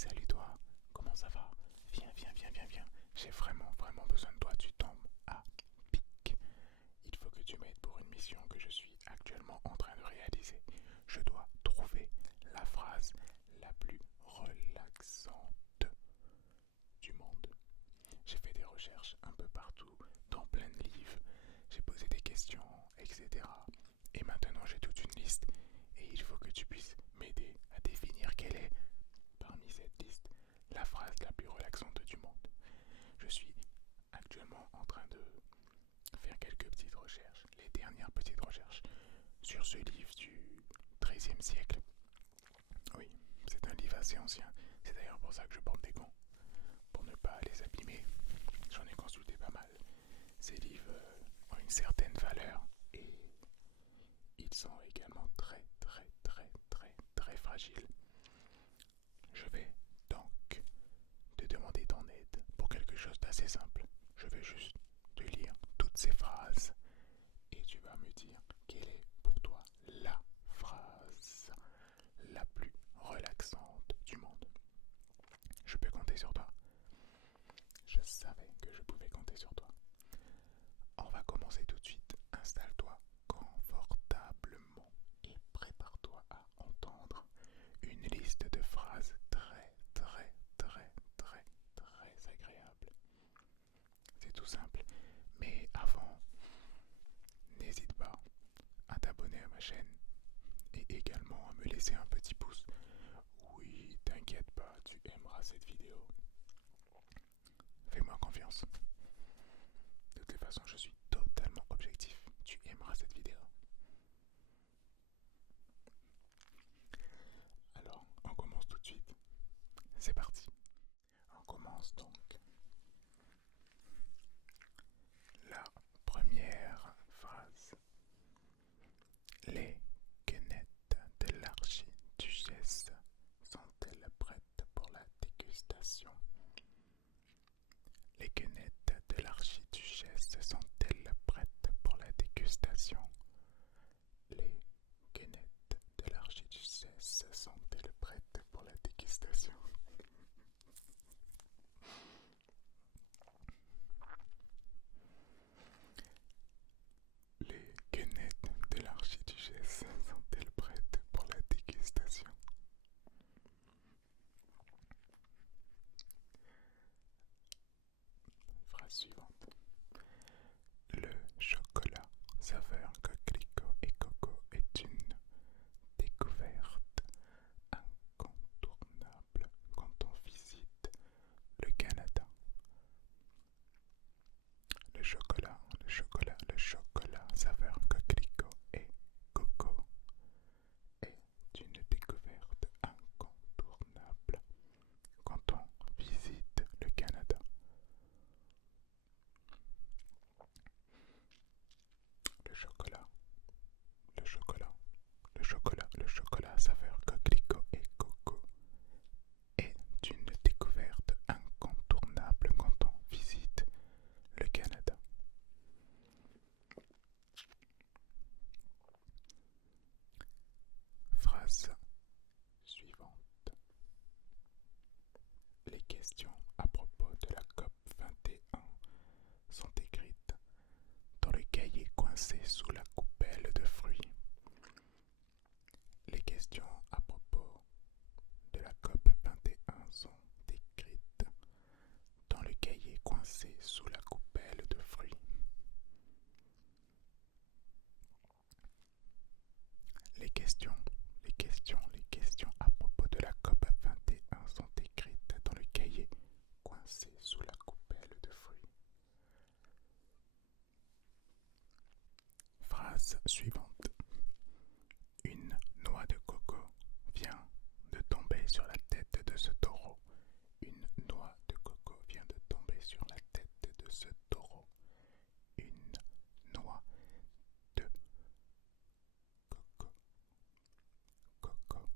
salut toi, comment ça va? Viens, j'ai vraiment besoin de toi, tu tombes à pic. Il faut que tu m'aides pour une mission que je suis actuellement en train de réaliser. Je dois trouver la phrase la plus relaxante du monde. J'ai fait des recherches un peu partout, dans plein de livres, j'ai posé des questions, etc. Et maintenant j'ai toute une liste et il faut que tu puisses m'aider à définir quelle est, parmi cette liste, la phrase la plus relaxante du monde. Je suis actuellement en train de faire quelques petites recherches, les dernières petites recherches, sur ce livre du XIIIe siècle. Oui, c'est un livre assez ancien, c'est d'ailleurs pour ça que je porte des gants, pour ne pas les abîmer. J'en ai consulté pas mal. Ces livres ont une certaine valeur et ils sont également très fragiles. Je vais donc te demander ton aide pour quelque chose d'assez simple. Je vais juste te lire toutes ces phrases et tu vas me dire quelle est pour toi la phrase la plus relaxante du monde. Je peux compter sur toi. Je savais que je pouvais compter sur toi. On va commencer tout de suite. Installe-toi confortablement et prépare-toi à entendre une liste de phrases très agréable. C'est tout simple. Mais avant, n'hésite pas à t'abonner à ma chaîne et également à me laisser un petit pouce. Oui, t'inquiète pas, tu aimeras cette vidéo. Fais-moi confiance. De toute façon, je suis totalement objectif. Tu aimeras cette vidéo. Alors, on commence tout de suite. C'est parti. On commence donc. La première phrase. Les quenettes de l'archiduchesse sont-elles prêtes pour la dégustation? Les quenettes de l'archiduchesse sont-elles prêtes pour la dégustation? Les quenettes de l'archiduchesse sont-elles prêtes pour la dégustation? Les quenettes de l'archiduchesse sont-elles prêtes pour la dégustation? Phrase suivante. Le chocolat saveur coquelicot et coco est une découverte incontournable quand on visite le Canada. Le chocolat saveur coquelicot et coco est une découverte incontournable quand on visite le Canada. Le chocolat, le chocolat saveur coquelicot et coco est une découverte incontournable quand on visite le Canada. Phrase suivante. Les questions à propos de la COP 21 sont écrites dans le cahier coincé sous la coupelle de fruits. Les questions à propos de la COP 21 sont écrites dans le cahier coincé sous la coupelle de fruits. Les questions à propos de la COP 21 sont écrites dans le cahier coincé sous la coupelle de fruits. Phrase suivante. Une noix de coco vient de tomber sur la tête de ce taureau. Une noix de coco vient de tomber sur la tête de ce taureau. Une noix de coco. Coco.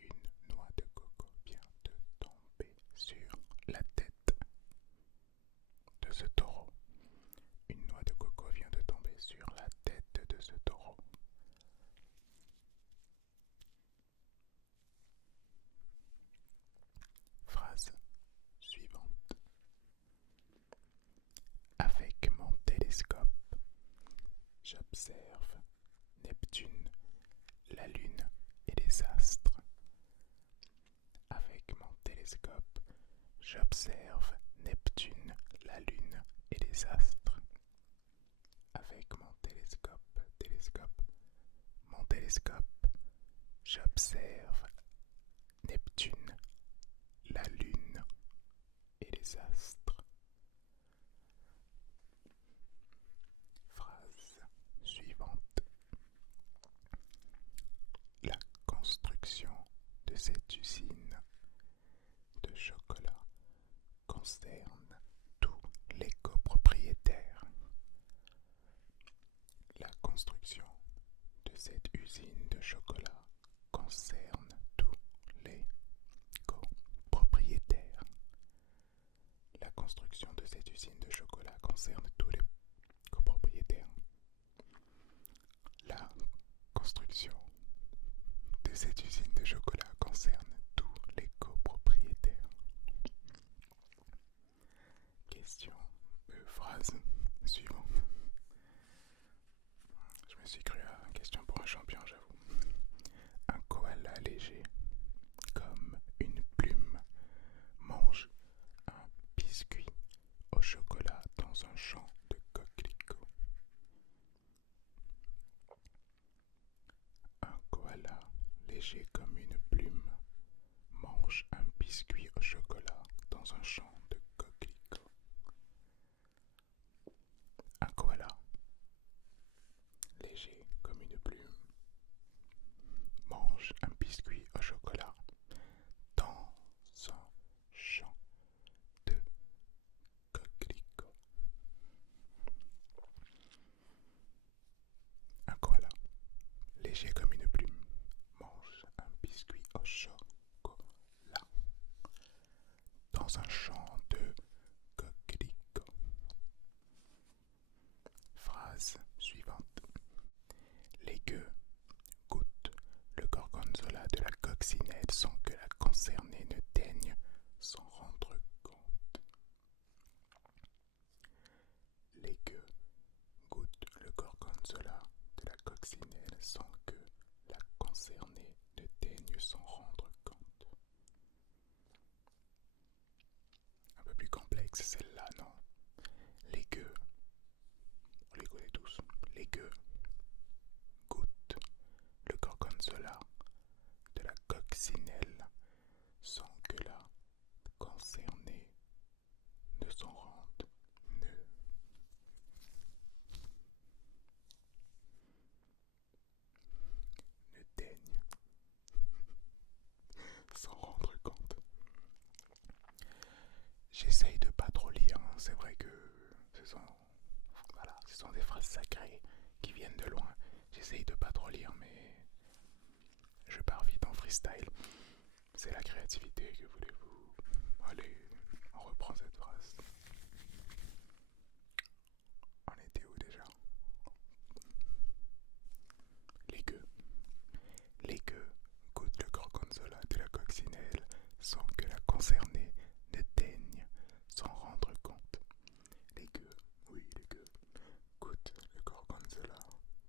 Une noix de coco vient de tomber sur la tête de ce taureau. Une noix de coco vient de tomber sur la tête de ce taureau. télescope, j'observe Neptune, la Lune et les astres. Avec mon télescope, j'observe Neptune, la Lune et les astres. Phrase suivante. La construction de cette usine de chocolat concerne tous les copropriétaires. La construction de cette usine de chocolat concerne tous les copropriétaires. La construction de cette usine de chocolat concerne tous les copropriétaires. La construction de cette usine de chocolat concerne tous les copropriétaires. Phrase suivante. Je me suis cru à question pour un champion, j'avoue. Un koala léger, comme une plume, mange un biscuit au chocolat dans un champ de coquelicots. Un koala léger comme une plume mange un biscuit au chocolat dans un champ de coquelicots. Un koala léger comme une plume mange un biscuit au chocolat dans un champ de coquelicots. Un koala léger comme une plume mange un biscuit au chocolat dans un champ de coquelicots. Phrase suivante. Les gueux goûtent le gorgonzola de la coccinelle sans que la concernée ne daigne s'en rendre compte. Les gueux goûtent le gorgonzola de la coccinelle sans que la concernée ne daigne s'en rendre compte. Un peu plus complexe celle-là, non? Les gueux, on les connaît tous, les gueux goûtent le gorgonzola de la coccinelle sans que la concernée ne s'en rende ne daigne s'en rendre compte. J'essaye de pas trop lire, hein. C'est vrai que ce sont des phrases sacrées qui viennent de loin. J'essaye de pas trop lire, mais je pars vite en freestyle. C'est la créativité, que voulez-vous? Allez, on reprend cette phrase. On était où déjà? Les gueux goûtent le gorgonzola de la coccinelle sans que la concernée ne daigne s'en rendre compte. Les gueux, oui, les gueux goûtent le gorgonzola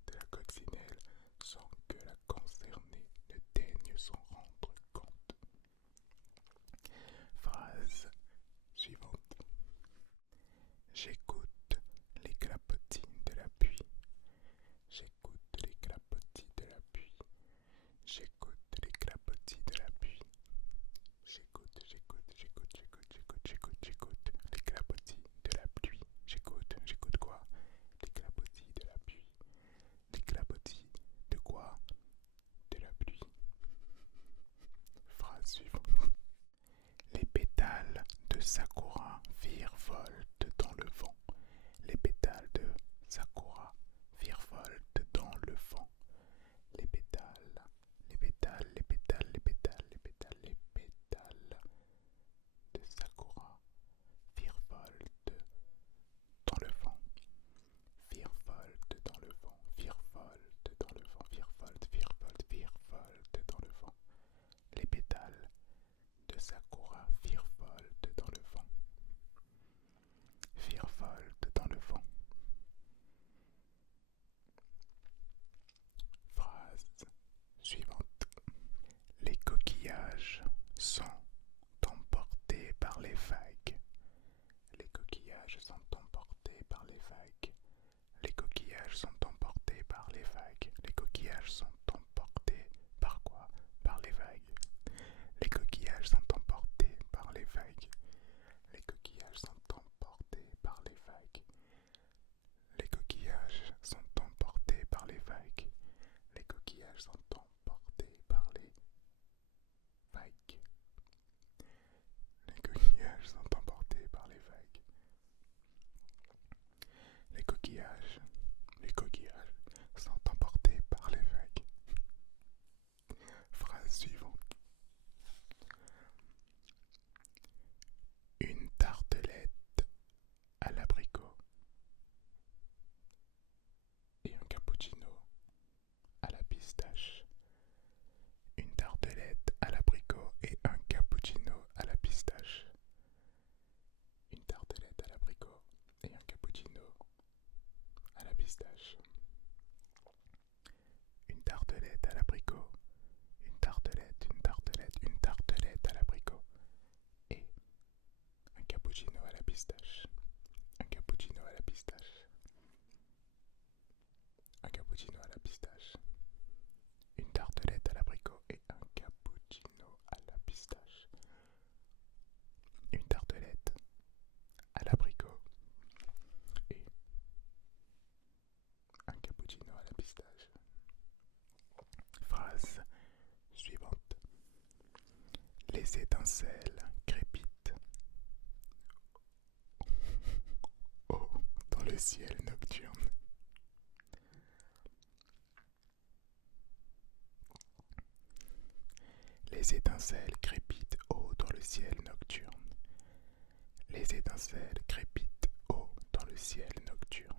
de la coccinelle sans que la concernée ne daigne s'en rendre compte. Phrase suivante. J'écoute les clapotines de la pluie. J'écoute les clapotis de la pluie. J'écoute les clapotis de la pluie. J'écoute les clapotis de la pluie. J'écoute quoi? Les clapotis de la pluie. Les clapotis de quoi? De la pluie. Phrase suivante. Les pétales de Sakura virevoltent dans le vent. Les pétales de Sakura virevoltent dans le vent. Les pétales, les pétales, les pétales, les pétales, les pétales, les pétales de Sakura virevoltent dans le vent. Virevoltent dans le vent. Virevoltent dans le vent. Virevoltent dans le vent. Les pétales de Sakura virevoltent dans le vent. sont emportés par les vagues. Les coquillages sont emportés par les vagues. Les coquillages sont emportés par les vagues. Phrase suivante. Une tartelette à l'abricot et un cappuccino à la pistache. Une tartelette à l'abricot et un cappuccino à la pistache. Une tartelette à l'abricot et un cappuccino à la pistache. Une tartelette à l'abricot, une tartelette à l'abricot et un cappuccino à la pistache. Un cappuccino à la pistache. Un cappuccino à la pistache. Une tartelette à l'abricot et un cappuccino à la pistache. Une tartelette à l'abricot et un cappuccino à la pistache. Phrase suivante. Les étincelles crépitent haut dans le ciel nocturne. Les étincelles crépitent haut dans le ciel nocturne. Les étincelles crépitent haut dans le ciel nocturne.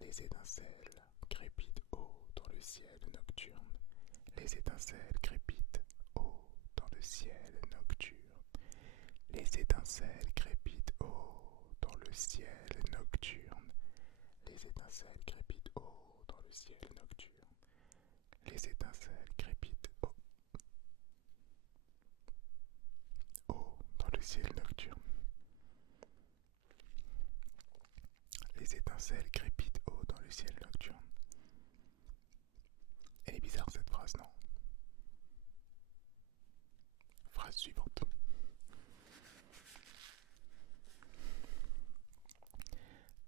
Les étincelles crépitent haut dans le ciel nocturne. Les étincelles crépitent haut dans le ciel nocturne. Les étincelles crépitent haut dans le ciel nocturne. Les étincelles crépitent haut dans le ciel nocturne. Les étincelles crépitent haut dans le ciel nocturne. Les étincelles crépitent haut dans le ciel nocturne. Elle est bizarre cette phrase, non? Phrase suivante.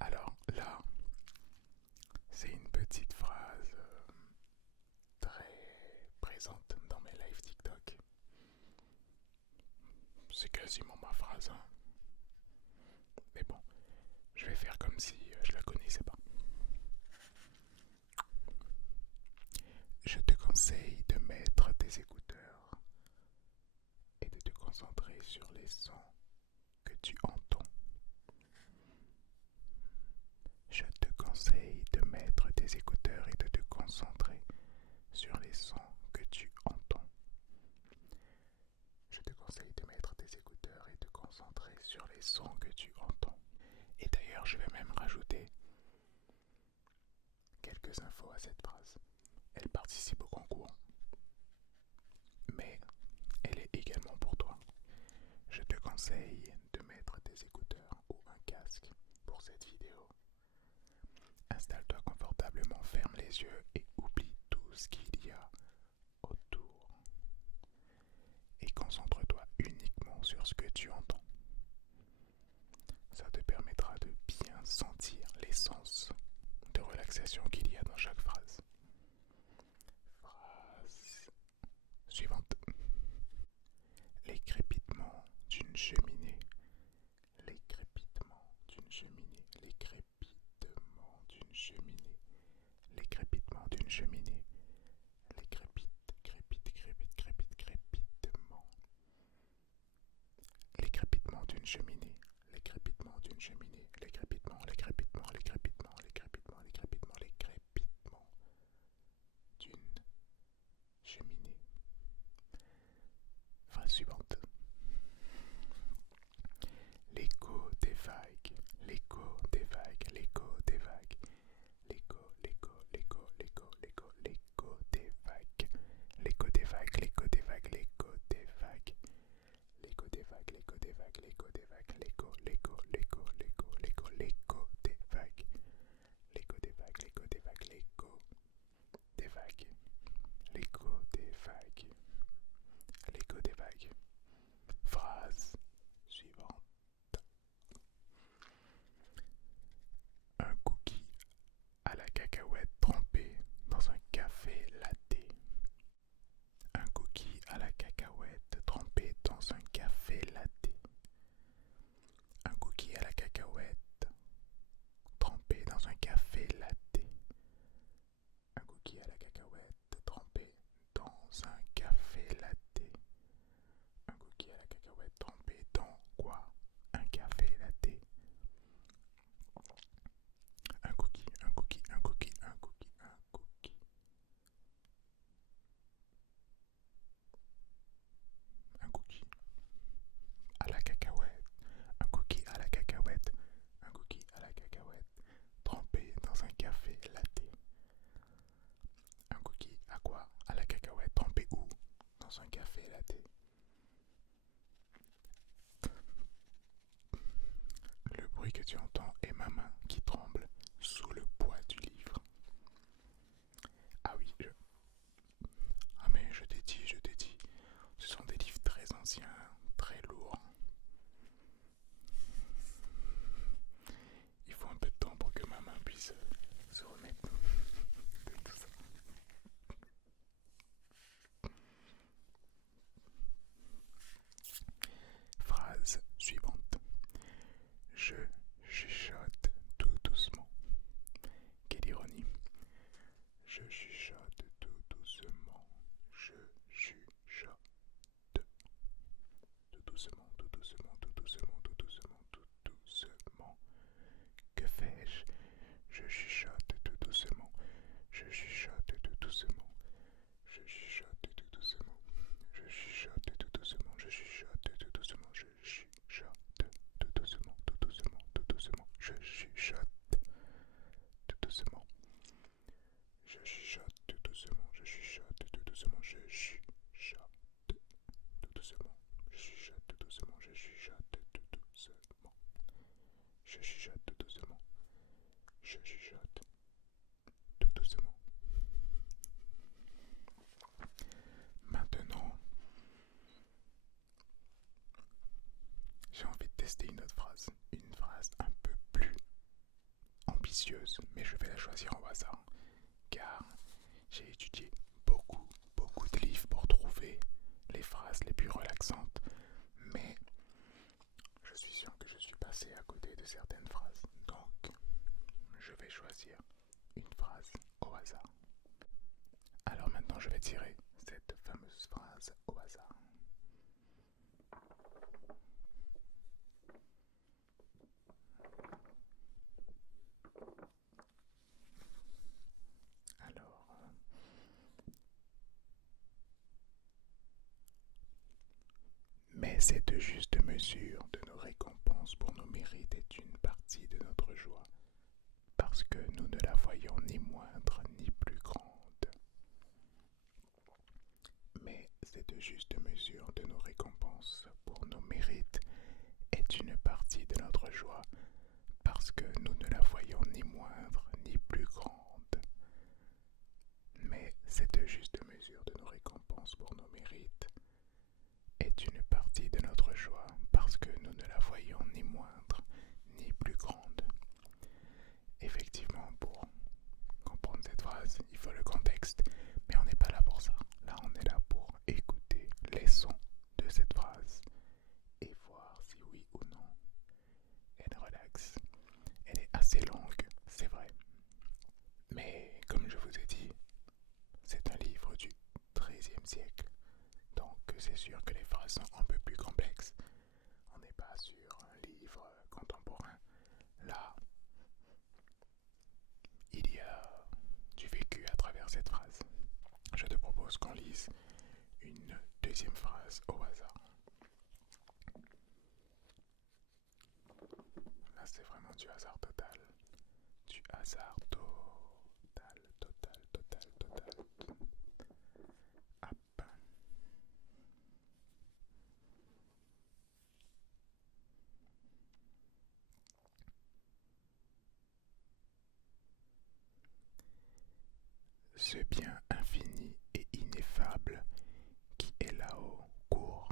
Alors là, c'est une petite phrase très présente dans mes lives TikTok. C'est quasiment ma phrase, hein. Mais bon, je vais faire comme si je la connaissais pas. Je te conseille de mettre tes écouteurs et de te concentrer sur les sons que tu entends. Je te conseille de mettre tes écouteurs et de te concentrer sur les sons que tu entends. Je te conseille de mettre tes écouteurs et de te concentrer sur les sons que tu entends. Et d'ailleurs, je vais même rajouter quelques infos à cette phrase. Elle participe au concours, mais elle est également pour toi. Je te conseille de mettre tes écouteurs ou un casque pour cette vidéo. Installe-toi confortablement, ferme les yeux et oublie tout ce qu'il y a autour. Et concentre-toi uniquement sur ce que tu entends. Ça te permettra de bien sentir l'essence de relaxation qu'il y a dans chaque phrase. Phrase suivante. Les crépitements d'une cheminée. Les crépitements d'une cheminée. Les crépitements d'une cheminée. Les crépitements d'une cheminée. Les crépitements. Les crépitements d'une cheminée. Les crépitements d'une cheminée. Les crépitements d'une cheminée. Phrase suivante. L'écho des vagues, l'écho des vagues, l'écho des vagues. L'écho des vagues. L'écho des vagues, l'écho des vagues, l'écho des vagues. L'écho des vagues, l'écho des vagues, l'écho des vagues, l'écho des vagues. L'écho des vagues, l'écho des vagues, l'écho des vagues. L'écho des vagues. L'écho des vagues. café latte. Le bruit que tu entends est ma main qui tremble sous le poids du livre. Ah oui, ah mais je t'ai dit, ce sont des livres très anciens, très lourds. Il faut un peu de temps pour que ma main puisse se remettre de tout ça. Phrase suivante. Je chuchote tout doucement. Quelle ironie. Je chuchote tout doucement. Je chuchote tout doucement, tout doucement, tout doucement, tout doucement, tout doucement. Que fais-je? Je chuchote tout doucement. Je chuchote tout doucement. Je chuchote tout doucement. Je chuchote tout doucement. Je chuchote tout doucement. Je chuchote tout doucement. Tout doucement. Tout doucement. Je chuchote tout doucement. Je chuchote tout doucement. Je chuchote tout doucement. Je chuchote tout doucement. Je chuchote tout doucement. Je chuchote tout doucement. Je chuchote tout doucement. Je chuchote tout doucement. Maintenant, j'ai envie de tester une autre phrase. Une phrase un peu plus ambitieuse, mais je vais la choisir au hasard. Car j'ai étudié beaucoup de livres pour trouver les phrases les plus relaxantes. Mais je suis sûr que je suis passé à côté de certaines phrases. Donc, je vais choisir une phrase au hasard. Alors maintenant, je vais tirer cette fameuse phrase au hasard. Alors, mais cette juste mesure de nos récompenses pour nos mérites est une partie de notre joie, parce que nous ne la voyons ni moindre ni plus grande. Mais cette juste mesure de nos récompenses pour nos mérites est une partie de notre joie, parce que nous ne la voyons ni moindre ni plus grande. Mais cette juste mesure de nos récompenses pour nos mérites est une partie de notre joie, parce que nous ne la voyons ni moindre ni plus grande. Effectivement, pour comprendre cette phrase, il faut le contexte, mais on n'est pas là pour ça. Là, on est là pour écouter les sons de cette phrase et voir si oui ou non elle relaxe. Elle est assez longue, c'est vrai. Mais comme je vous ai dit, c'est un livre du XIIIe siècle. Donc c'est sûr que les phrases sont un peu plus complexes. On n'est pas sur un livre contemporain. Là, il y a du vécu à travers cette phrase. Je te propose qu'on lise une deuxième phrase au hasard. Là, c'est vraiment du hasard total. Du hasard total, total, total, total. Hop. Ce bien infini et ineffable qui est là-haut court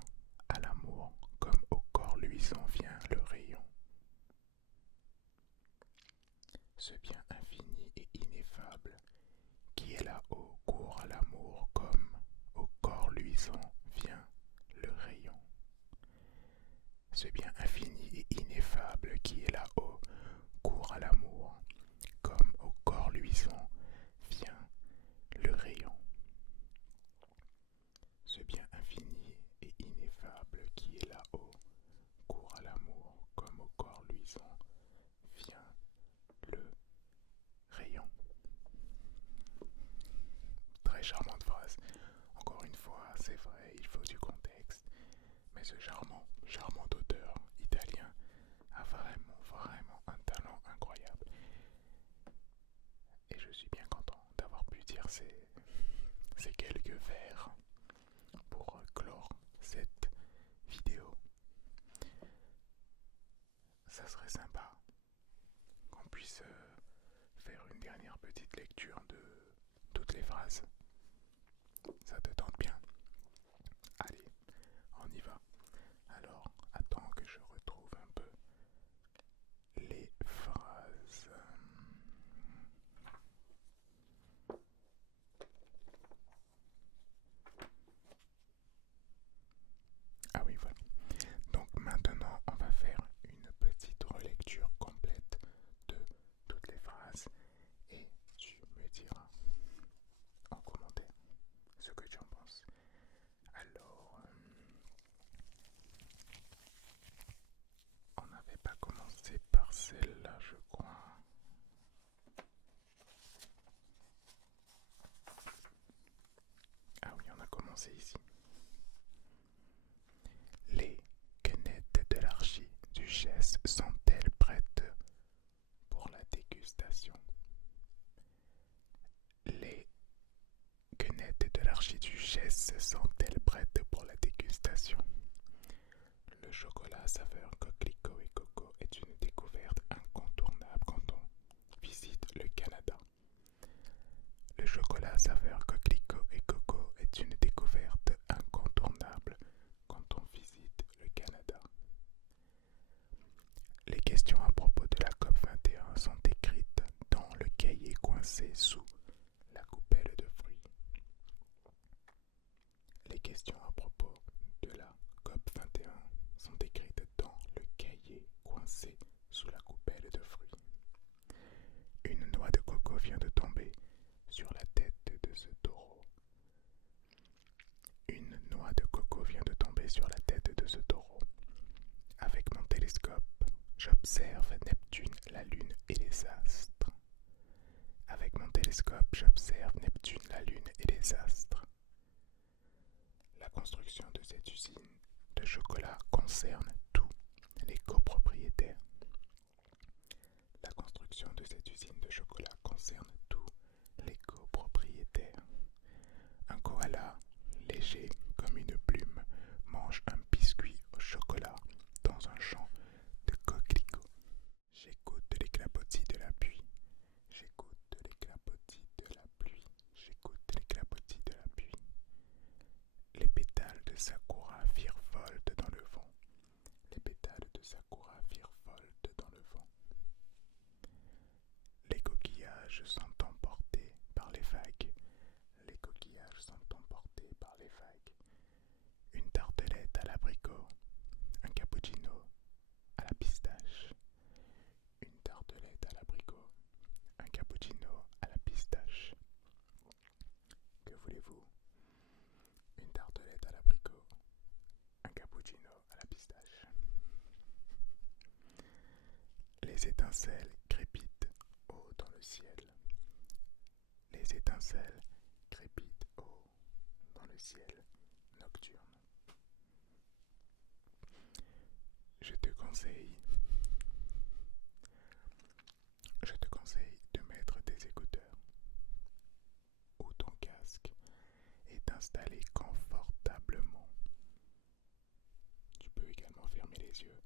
à l'amour comme au corps luisant vient le rayon. Ce bien infini et ineffable qui est là-haut court à l'amour comme au corps luisant vient le rayon. Ce bien infini et ineffable qui est là-haut court à l'amour comme au corps luisant vient le rayon. Ce bien infini et ineffable qui est là-haut court à l'amour comme au corps luisant vient le rayon. Très charmante phrase. Encore une fois, c'est vrai, il faut du contexte. Mais ce charmant auteur italien a vraiment un talent incroyable. Et je suis bien content d'avoir pu dire ces quelques vers pour clore cette vidéo, ça serait sympa qu'on puisse faire une dernière petite lecture de toutes les phrases. Ça te tente bien? Allez, on y va. Alors, attends que je retrouve un peu les phrases. Ah oui, voilà. Donc maintenant, on va faire une petite relecture complète de toutes les phrases et tu me diras en commentaire ce que tu en penses. Alors, on n'avait pas commencé par celle-là, je crois. Ah oui, on a commencé ici. Les quenettes de l'archiduchesse sont-elles prêtes pour la dégustation? Les quenettes de l'archiduchesse sont-elles prêtes pour la dégustation? Le chocolat à saveur coquelicot et coco est une découverte incontournable quand on visite le Canada. Le chocolat à saveur coquelicot et coco est une découverte incontournable quand on visite le Canada. Les questions à propos de la COP 21 sont écrites dans le cahier coincé sous la coupelle de fruits. Les questions à propos de la COP 21 sont écrites dans le cahier coincé sous la coupelle de fruits. Une noix de coco vient de tomber sur la tête de ce taureau. Une noix de coco vient de tomber sur la tête de ce taureau. Avec mon télescope, j'observe Neptune, la Lune et les astres. Avec mon télescope, j'observe Neptune, la Lune et les astres. La construction de cette usine de chocolat concerne tous les copropriétaires. La construction de cette usine de chocolat concerne tous les copropriétaires. Un koala, léger comme une plume, mange un biscuit au chocolat dans un champ de coquelicots. J'écoute les clapotis de la pluie. J'écoute les clapotis de la pluie. J'écoute les clapotis de la pluie. Les pétales de sakura virevoltent dans le vent. Les pétales de sakura virevoltent dans le vent. Les coquillages sont emportés par les vagues. Les coquillages sont emportés par les vagues. Une tartelette à l'abricot. Un cappuccino à la pistache. Une tartelette à l'abricot. Un cappuccino à la pistache. Que voulez-vous? Une tartelette à l'abricot. Un cappuccino à la pistache. Les étincelles crépitent haut dans le ciel. Les étincelles crépitent haut dans le ciel nocturne. Je te conseille de mettre tes écouteurs ou ton casque et t'installer confortablement. Tu peux également fermer les yeux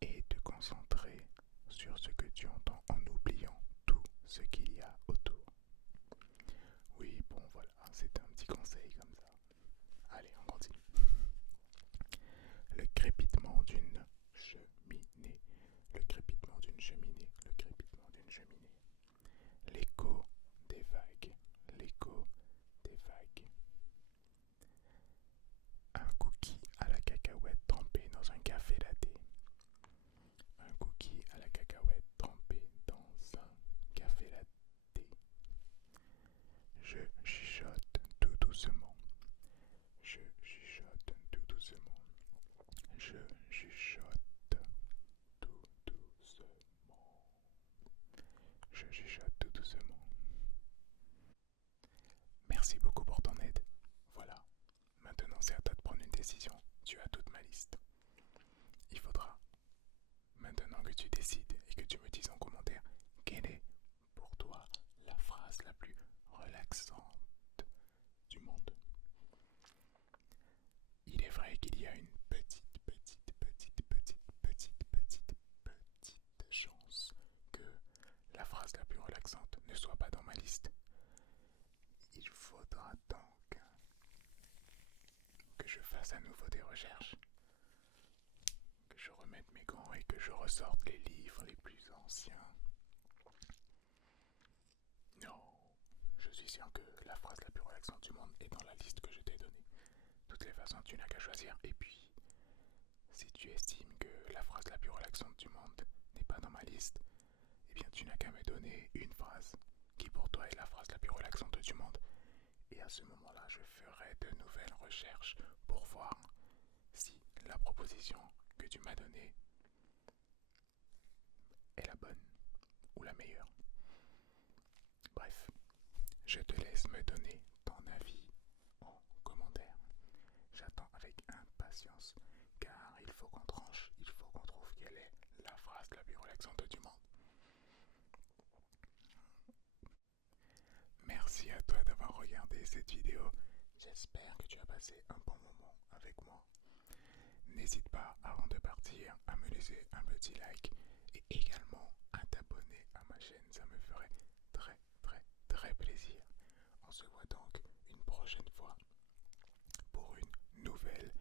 et te concentrer sur ce que tu entends en oubliant tout ce qu'il y a autour. Oui, bon voilà, c'est un petit conseil comme ça. Allez, on continue. Le crépitement d'une cheminée. Le crépitement d'une cheminée. Le crépitement d'une cheminée. L'écho des vagues. L'écho des vagues. Un cookie à la cacahuète trempé dans un café latte. Un cookie à la cacahuète trempé dans un café latte. Je chuchote tout doucement. Je chuchote tout doucement. Je chuchote tout doucement. Je chuchote tout doucement. Merci beaucoup pour ton aide. Voilà. Maintenant, c'est à toi de prendre une décision. Tu as toute ma liste. Il faudra maintenant que tu décides et que tu me dises en commentaire quelle est pour toi la phrase la plus relaxante du monde. à nouveau des recherches. Que je remette mes gants et que je ressorte les livres les plus anciens. Non, je suis sûr que la phrase la plus relaxante du monde est dans la liste que je t'ai donnée. De toutes les façons, tu n'as qu'à choisir. Et puis, si tu estimes que la phrase la plus relaxante du monde n'est pas dans ma liste, eh bien tu n'as qu'à me donner une phrase qui pour toi est la phrase la plus relaxante du monde. Et à ce moment-là, je ferai de nouvelles recherches pour voir si la proposition que tu m'as donnée est la bonne ou la meilleure. Bref, je te laisse me donner ton avis en commentaire. J'attends avec impatience car il faut qu'on tranche, il faut qu'on trouve quelle est la phrase la plus relaxante du monde. Merci à toi d'avoir regardé cette vidéo. J'espère que tu as passé un bon moment avec moi. N'hésite pas avant de partir à me laisser un petit like et également à t'abonner à ma chaîne. Ça me ferait très très très plaisir. On se voit donc une prochaine fois pour une nouvelle